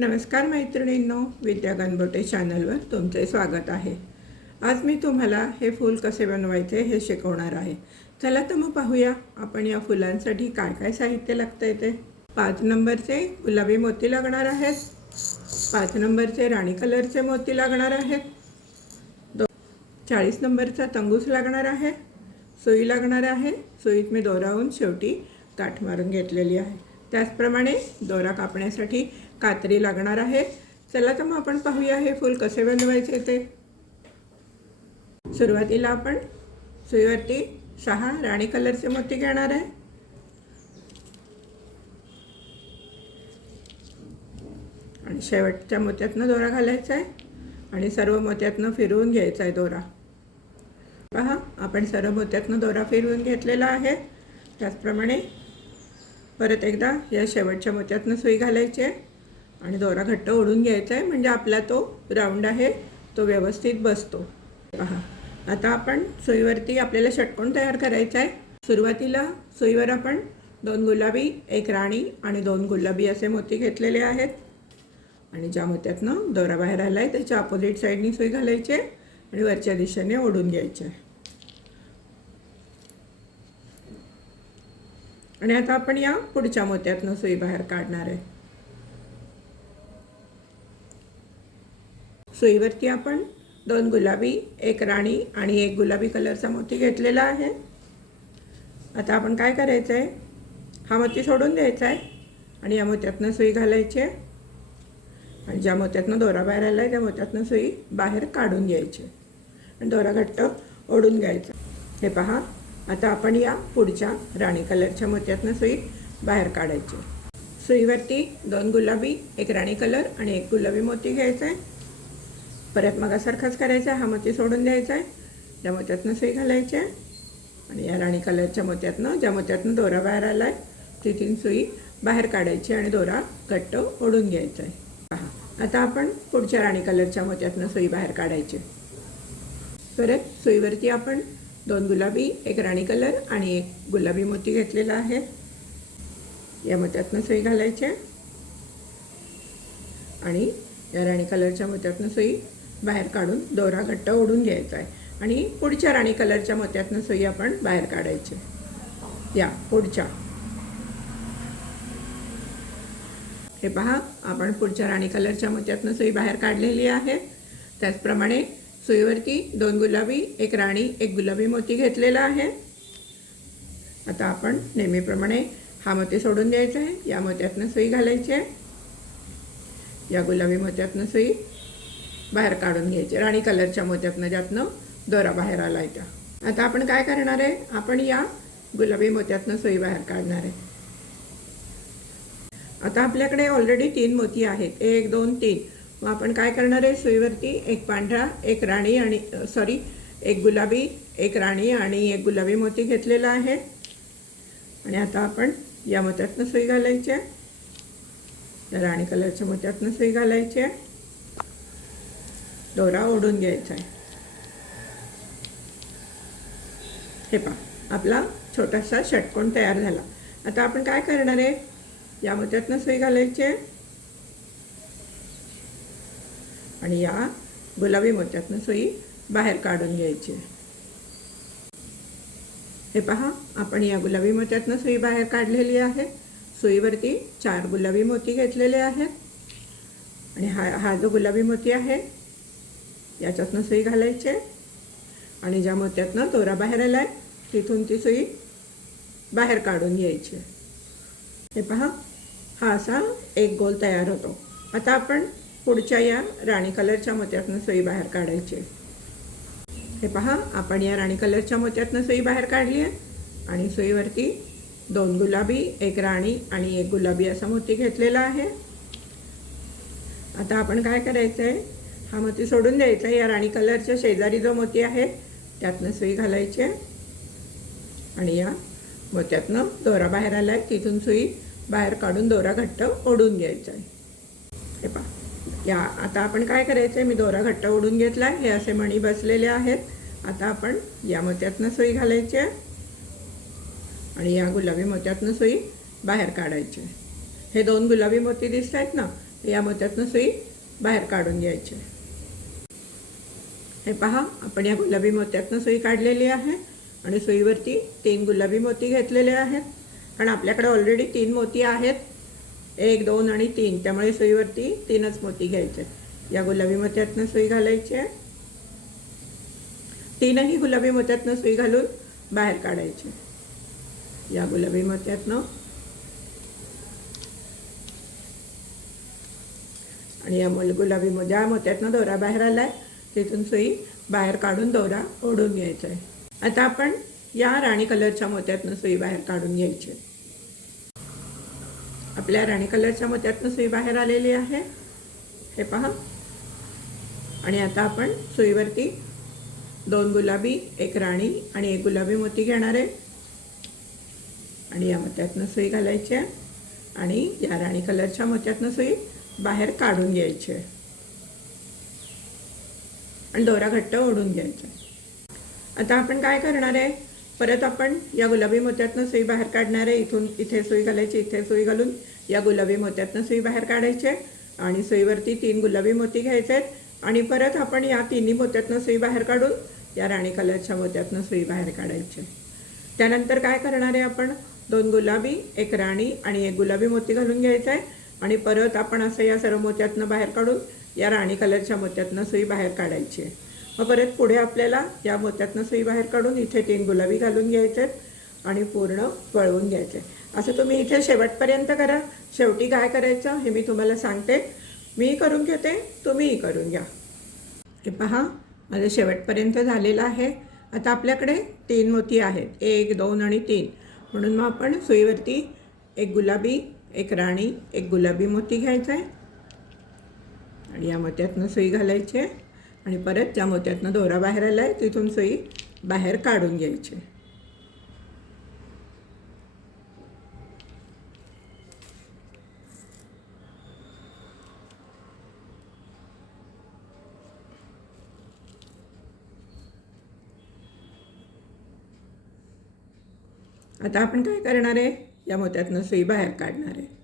नमस्कार मैत्रिणींनो विद्या गणबोटे चॅनलवर तुमचे स्वागत आहे. आज मी तुम्हाला हे फूल कसे बनवायचे हे शिकवणार आहे. चला तर मग पाहूया आपण या फुलांसाठी काय काय साहित्य लागतं आहे ते पाच नंबरचे गुलाबी मोती लागणार आहेत. पाच नंबरचे राणी कलरचे मोती लागणार आहेत. दो चाळीस नंबरचा तंगूस लागणार आहे. सुई लागणार आहे. सुईत मी दोरावून शेवटी गाठ मारून घेतलेली आहे. त्याचप्रमाणे दोरा कापण्यासाठी कात्री लागणार आहे. चला तर मग आपण पाहूया हे फूल कसे बनवायचे ते. सुरुवातीला आपण सुईवरती सहा राणी कलरचे मोती घेणार आहे. आणि शेवटच्या मोत्यातनं दोरा घालायचा आहे. आणि सर्व मोत्यातनं फिरवून घ्यायचा आहे दोरा. पहा आपण सर्व मोत्यातनं दोरा फिरवून घेतलेला आहे. त्याचप्रमाणे परत एकदा या शेवटच्या मोत्यातनं सुई घालायची आहे. आणि दोरा घट्ट ओढून घ्यायचा आहे म्हणजे आपला तो राऊंड आहे तो व्यवस्थित बसतो. पहा आता आपण सुईवरती आपल्याला षटकोन तयार करायचा आहे. सुरुवातीला सुईवर आपण दोन गुलाबी एक राणी आणि दोन गुलाबी असे मोती घेतलेले आहेत. आणि ज्या मोत्यातनं दोरा बाहेर आला आहे त्याच्या अपोजिट साईडनी सुई घालायची आहे आणि वरच्या दिशेने ओढून घ्यायचे आहे. आणि आता आपण या पुढच्या मोत्यातनं सुई बाहेर काढणार आहे. सुईवरती आपण दोन गुलाबी एक राणी आणि एक गुलाबी कलरचा मोती घेतलेला आहे. आता आपण काय करायचं आहे हा मोती सोडून द्यायचा आहे आणि या मोत्यातनं सुई घालायची आहे. आणि ज्या मोत्यातनं दोरा बाहेर आला आहे त्या मोत्यातनं सुई बाहेर काढून घ्यायची आणि दोरा घट्ट ओढून घ्यायचा हे पहा आता आपण या पुढच्या राणी कलरच्या मोत्यातनं सुई बाहेर काढायची सुईवरती दोन गुलाबी एक राणी कलर आणि एक गुलाबी मोती घ्यायचा आहे परत मगासारखाच करायचा आहे हा मोती सोडून द्यायचा आहे त्या मोत्यातनं सुई घालायची आहे. आणि या राणी कलरच्या मोत्यातनं ज्या मोत्यातनं दोरा बाहेर आला आहे तिथून सुई बाहेर काढायची आणि दोरा घट्ट ओढून घ्यायचा आहे. पहा आता आपण पुढच्या राणी कलरच्या मोत्यातनं सुई बाहेर काढायची. परत सुईवरती आपण दोन गुलाबी एक राणी कलर आणि एक गुलाबी मोती घेतलेला आहे. या मोत्यातनं सुई घालायची आणि या राणी कलरच्या मोत्यातनं सुई बाहेर काढून दोरा घट्ट ओढून घ्यायचा आहे. आणि पुढच्या राणी कलरच्या मोत्यातनं सुई आपण बाहेर काढायची या पुढच्या. हे पहा आपण पुढच्या राणी कलरच्या मोत्यातनं सुई बाहेर काढलेली आहे. त्याचप्रमाणे सुईवरती दोन गुलाबी एक राणी एक गुलाबी मोती घेतलेला आहे. आता आपण नेहमीप्रमाणे हा मोती सोडून द्यायचा आहे. या मोत्यातनं सुई घालायची आहे. या गुलाबी मोत्यातनं सुई बाहेर काढून घ्यायचे. राणी कलरच्या मोत्यातनं ज्यातनं दोरा बाहेर आला आहे त्या. आता आपण काय करणार आहे? आपण या गुलाबी मोत्यातनं सुई बाहेर काढणार आहे. आता आपल्याकडे ऑलरेडी तीन मोती आहेत. एक दोन तीन. मग आपण काय करणार आहे? सुईवरती एक पांढरा एक राणी आणि सॉरी एक गुलाबी एक राणी आणि एक गुलाबी मोती घेतलेला आहे. आणि आता आपण या मोत्यातनं सुई घालायची आहे. राणी कलरच्या मोत्यातनं सुई घालायची आहे. दोरा ओढून घ्यायचा आहे हे पहा आपला छोटासा षटकोन तयार झाला आता आपण काय करणार आहे या मोत्यातनं सुई घालायची आहे आणि या गुलाबी मोत्यातनं सुई बाहेर काढून घ्यायची आहे हे पहा आपण या गुलाबी मोत्यातनं सुई बाहेर काढलेली आहे सुईवरती चार गुलाबी मोती घेतलेले आहेत आणि हा हा जो गुलाबी मोती आहे याच्यातनं सुई घालायची आणि ज्या मोत्यातनं दोरा बाहेर आला आहे तिथून ती सुई बाहेर काढून घ्यायची हे पहा हा असा एक गोल तयार होतो. आता आपण पुढच्या या राणी कलरच्या मोत्यातनं सुई बाहेर काढायची हे पहा आपण या राणी कलरच्या मोत्यातनं सुई बाहेर काढली आहे. आणि सुईवरती दोन गुलाबी एक राणी आणि एक गुलाबी असा मोती घेतलेला आहे. आता आपण काय करायचं आहे हा मोती सोडून द्यायचा. आहे या राणी कलरच्या शेजारी जो मोती आहे त्यातनं सुई घालायची आहे. आणि या मोत्यातनं दोरा बाहेर आला आहे. तिथून सुई बाहेर काढून दोरा घट्ट ओढून घ्यायचा आहे. हे पहा. या आता आपण काय करायचं आहे मी दोरा घट्ट ओढून घेतला आहे. हे असे मणी बसलेले आहेत. आता आपण या मोत्यातनं सुई घालायची आहे. आणि या गुलाबी मोत्यातनं सुई बाहेर काढायची आहे. हे दोन गुलाबी मोती दिसत आहेत ना? या मोत्यातनं सुई बाहेर काढून घ्यायची हे पहा आपण या गुलाबी मोत्यातनं सुई काढलेली आहे आणि सुईवरती तीन गुलाबी मोती घेतलेले आहेत. कारण आपल्याकडे ऑलरेडी तीन मोती आहेत. एक दोन आणि तीन. त्यामुळे सुईवरती तीनच मोती घ्यायचे. या गुलाबी मोत्यातनं सुई घालायची आहे. तीनही गुलाबी मोत्यातनं सुई घालून बाहेर काढायची. या गुलाबी मोत्यातनं. आणि या मुल गुलाबी मो ज्या मोत्यातनं दोरा बाहेर आलाय तिथून सुई बाहेर काढून दोरा ओढून घ्यायचा. आहे आता आपण या राणी कलरच्या मोत्यातनं सुई बाहेर काढून घ्यायची. आपल्या राणी कलरच्या मोत्यातनं सुई बाहेर आलेली आहे. हे पहा. आणि आता आपण सुईवरती दोन गुलाबी एक राणी आणि एक गुलाबी मोती घेणार आहे. आणि या मोत्यातनं सुई घालायची आहे आणि या राणी कलरच्या मोत्यातनं सुई बाहेर काढून घ्यायची. आहे आणि दोरा घट्ट ओढून घ्यायचा. आहे. आता आपण काय करणार आहे? परत आपण या गुलाबी मोत्यातनं सुई बाहेर काढणार आहे. इथून इथे सुई घालायची इथे सुई घालून या गुलाबी मोत्यातनं सुई बाहेर काढायचे आणि सुईवरती तीन गुलाबी मोती घ्यायचे आहेत. आणि परत आपण या तिन्ही मोत्यातनं सुई बाहेर काढून या राणी कलरच्या मोत्यातनं सुई बाहेर काढायची. त्यानंतर काय करणार आहे आपण? दोन गुलाबी एक राणी आणि एक गुलाबी मोती घालून घ्यायचं आहे आणि परत आपण असं या सर्व मोत्यातनं बाहेर काढून या राणी कलरच्या मोत्यातनं सुई बाहेर काढायची आहे. मग परत पुढे आपल्याला या मोत्यातनं सुई बाहेर काढून इथे तीन गुलाबी घालून घ्यायचे आहेत आणि पूर्ण वळवून घ्यायचे असं तुम्ही इथे शेवटपर्यंत करा. शेवटी काय करायचं हे मी तुम्हाला सांगते. मी करून घेते तुम्हीही करून घ्या. हे पहा माझं शेवटपर्यंत झालेलं आहे. आता आपल्याकडे तीन मोती आहेत. एक दोन आणि तीन. म्हणून मग आपण सुईवरती एक गुलाबी एक राणी एक गुलाबी मोती घ्यायचा आहे. आणि या मोत्यातनं सुई घालायची आहे. आणि परत ज्या मोत्यातनं दोरा बाहेर आला आहे तिथून सुई बाहेर काढून घ्यायची आता आपण काय करणार आहे? या मोत्यातनं सुई बाहेर काढणार आहे.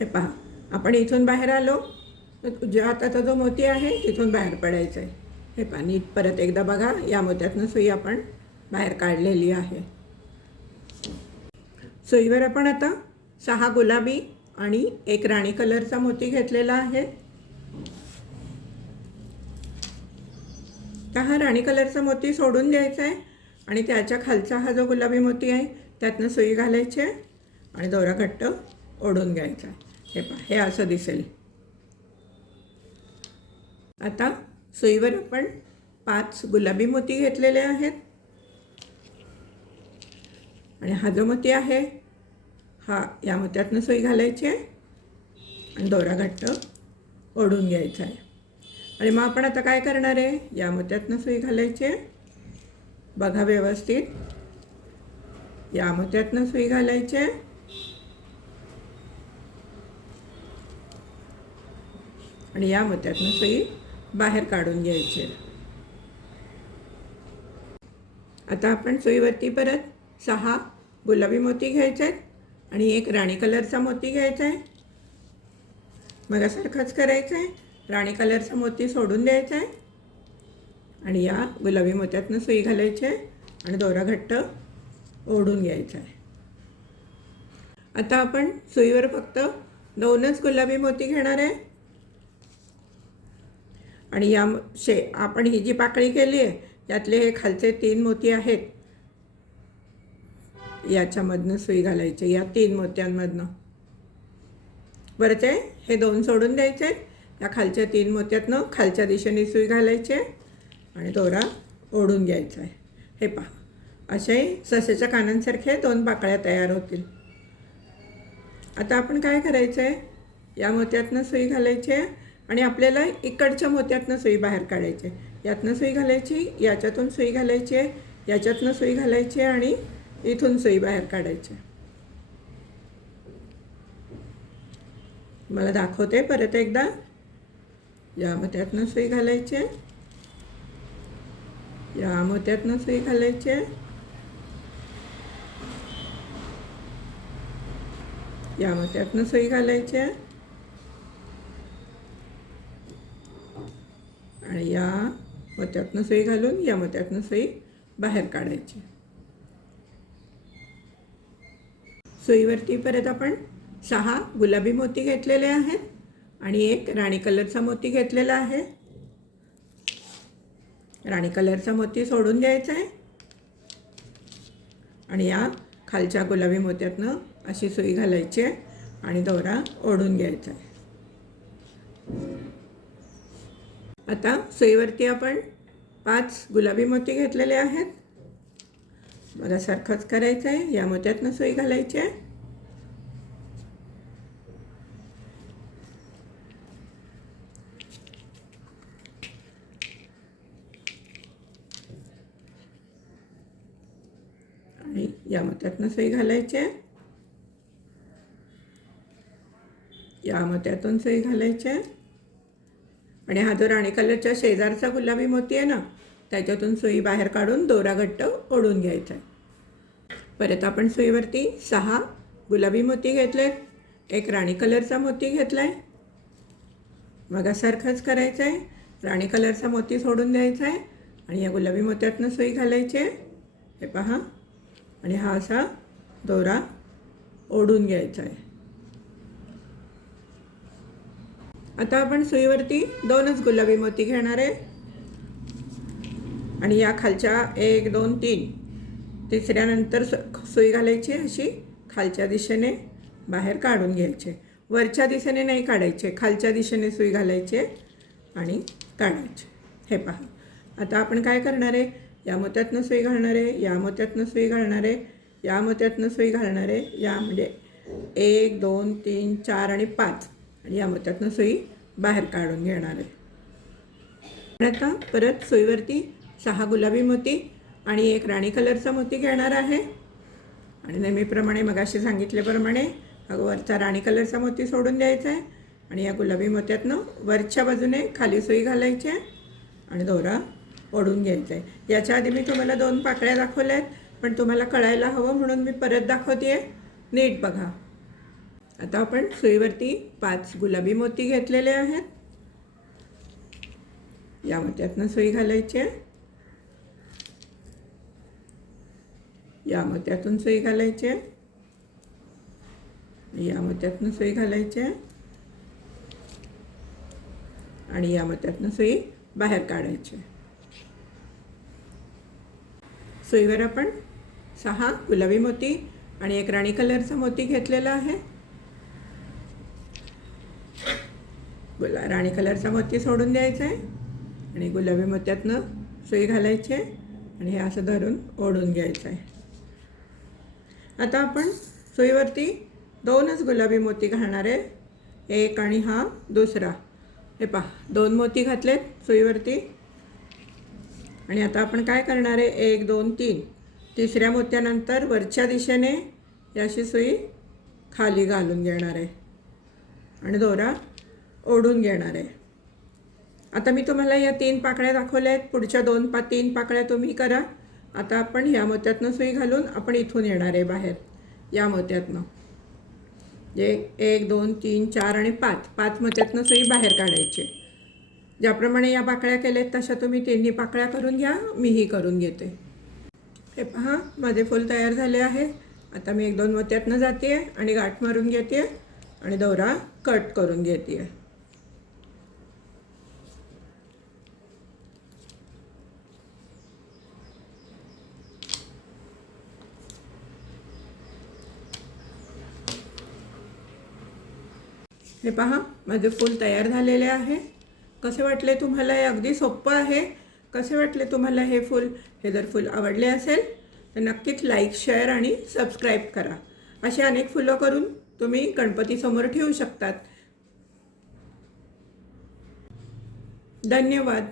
हे पहा आपण इथून बाहेर आलो तर उजव्या हाताचा जो मोती आहे तिथून बाहेर पडायचं आहे हे पहा नीट परत एकदा बघा या मोत्यातनं सुई आपण बाहेर काढलेली आहे. सुईवर आपण आता सहा गुलाबी आणि एक राणी कलरचा मोती घेतलेला आहे. तर हा राणी कलरचा मोती सोडून द्यायचा आहे आणि त्याच्या खालचा हा जो गुलाबी मोती आहे त्यातनं सुई घालायची आहे आणि दोरा घट्ट ओढून घ्यायचा आहे. हे पहा हे असं दिसेल. आता सुईवर आपण पाच गुलाबी मोती घेतलेले आहेत. आणि हा जो मोती आहे हा या मोत्यातनं सुई घालायची आहे. आणि दोरा घट्ट ओढून घ्यायचा आहे. आणि मग आपण आता काय करणार आहे? या मोत्यातनं सुई घालायची आहे. बघा व्यवस्थित. या मोत्यातनं सुई घालायची आहे. आणि या मोत्यातनं सुई बाहेर काढून घ्यायची. आता आपण सुईवरती परत सहा गुलाबी मोती घ्यायचे आहेत आणि एक राणी कलरचा मोती घ्यायचा आहे. मगासारखाच करायचं आहे. राणी कलरचा मोती सोडून द्यायचा आहे. आणि या गुलाबी मोत्यातनं सुई घालायची आहे आणि दोरा घट्ट ओढून घ्यायचा आहे. आता आपण सुईवर फक्त दोनच गुलाबी मोती घेणार आहे. आणि या शे आपण ही जी पाकळी केली आहे यातले हे खालचे तीन मोती आहेत. याच्यामधनं सुई घालायचे या तीन मोत्यांमधनं. बरंचे हे दोन सोडून द्यायचे. या खालच्या तीन मोत्यातनं खालच्या दिशेने सुई घालायची आहे आणि दोरा ओढून घ्यायचा आहे. हे पहा असे ससेच्या कानांसारखे दोन पाकळ्या तयार होतील. आता आपण काय करायचं आहे या मोत्यातनं सुई घालायची आहे. आणि आपल्याला इकडच्या मोत्यातनं सुई बाहेर काढायची आहे. यातनं सुई घालायची याच्यातून सुई घालायची आहे याच्यातनं सुई घालायची आहे आणि इथून सुई बाहेर काढायची आहे. मला दाखवते परत एकदा. या मोत्यातनं सुई घालायची आहे. या मोत्यातनं सुई घालायची आहे. या मोत्यातनं सुई घालायची आहे. आणि या मत्यातनं सई घालून या मत्यातनं सई बाहेर काढायची. सुईवरती परत आपण सहा गुलाबी मोती घेतलेले आहेत आणि एक राणी कलरचा मोती घेतलेला आहे. राणी कलरचा मोती सोडून द्यायचा आहे. आणि या खालच्या गुलाबी मोत्यातनं अशी सुई घालायची आहे आणि दोरा ओढून घ्यायचा आहे. आता सुईवरती आपण पाच गुलाबी मोती घेतलेले आहेत. मला सारखंच करायचं आहे. या मोत्यातनं सोयी घालायची आहे. आणि या मोत्यातनं सुई घालायची आहे. या मोत्यातून सुई घालायची आहे. आणि हा जो राणी कलरच्या शेजारचा गुलाबी मोती आहे ना त्याच्यातून सुई बाहेर काढून दोरा घट्ट ओढून घ्यायचा आहे. परत आपण सुईवरती सहा गुलाबी मोती घेतले एक राणी कलरचा मोती घेतला आहे मगासारखंच करायचं आहे. राणी कलरचा मोती सोडून द्यायचा आहे आणि या गुलाबी मोत्यातनं सुई घालायची आहे. हे पहा. आणि हा असा दोरा ओढून घ्यायचा आहे. आता आपण सुईवरती दोनच गुलाबी मोती घेणार आहे. आणि या खालच्या एक दोन तीन. तिसऱ्यानंतर सुई घालायची अशी खालच्या दिशेने बाहेर काढून घ्यायचे. वरच्या दिशेने नाही काढायचे खालच्या दिशेने सुई घालायचे आणि काढायचे. हे पहा. आता आपण काय करणार आहे? या मोत्यातनं सुई घालणार आहे या मोत्यातनं सुई घालणार आहे या मोत्यातनं सुई घालणार आहे. या म्हणजे एक दोन तीन चार आणि पाच. आणि या मोत्यातनं सुई बाहेर काढून घेणार आहे. आता परत सोयीवरती सहा गुलाबी मोती आणि एक राणी कलरचा मोती घेणार आहे. आणि नेहमीप्रमाणे मगाशी सांगितल्याप्रमाणे हा वरचा राणी कलरचा मोती सोडून द्यायचा आहे आणि या गुलाबी मोत्यातनं वरच्या बाजूने खाली सुई घालायची आहे आणि दोरा ओढून घ्यायचा आहे. याच्या आधी मी तुम्हाला दोन पाकळ्या दाखवल्या आहेत पण तुम्हाला कळायला हवं म्हणून मी परत दाखवते आहे नीट बघा. आता आपण सुईवरती पाच गुलाबी मोती घेतलेले आहेत. या मोत्यातनं सुई घालायची आहे. या मोत्यातून सुई घालायची आहे. या मोत्यातनं सुई घालायची आहे. आणि या मोत्यातनं सुई बाहेर काढायची आहे. सुईवर आपण सहा गुलाबी मोती आणि एक राणी कलरचा मोती घेतलेला आहे. गुला राणी कलरचा मोती सोडून द्यायचा आहे. आणि गुलाबी मोत्यातनं सुई घालायची आहे. आणि हे असं धरून ओढून घ्यायचं आहे. आता आपण सुईवरती दोनच गुलाबी मोती घालणार आहे. एक आणि हा दुसरा. हे पहा दोन मोती घातलेत सुईवरती. आणि आता आपण काय करणार आहे? एक दोन तीन. तिसऱ्या मोत्यानंतर वरच्या दिशेने याशी सुई खाली घालून घेणार आहे. आणि दोरा ओढून घेणार आहे. आता मी तुम्हाला या तीन पाकळ्या दाखवल्या आहेत. पुढच्या दोन पा तीन पाकळ्या तुम्ही करा. आता आपण या मोत्यातनं सुई घालून आपण इथून येणार आहे बाहेर. या मोत्यातनं. जे एक दोन तीन चार आणि पाच. पाच मोत्यातनं सुई बाहेर काढायची. ज्याप्रमाणे या पाकळ्या केल्या आहेत तशा तुम्ही तिन्ही पाकळ्या करून घ्या. मीही करून घेते. हे पहा माझे फूल तयार झाले आहे. आता मी एक दोन मोत्यातनं जाते आणि गाठ मारून घेते आणि दोरा कट करून घेते हे पहा माझे फूल तयार झालेले आहे. कसे वाटले तुम्हाला हे? अगदी सोपं आहे. कसे वाटले तुम्हाला हे फूल? हे जर फूल आवडले असेल तर नक्कीच लाईक शेअर आणि सबस्क्राईब करा. असे अनेक फुलं करून तुम्ही गणपतीसमोर ठेवू शकतात. धन्यवाद.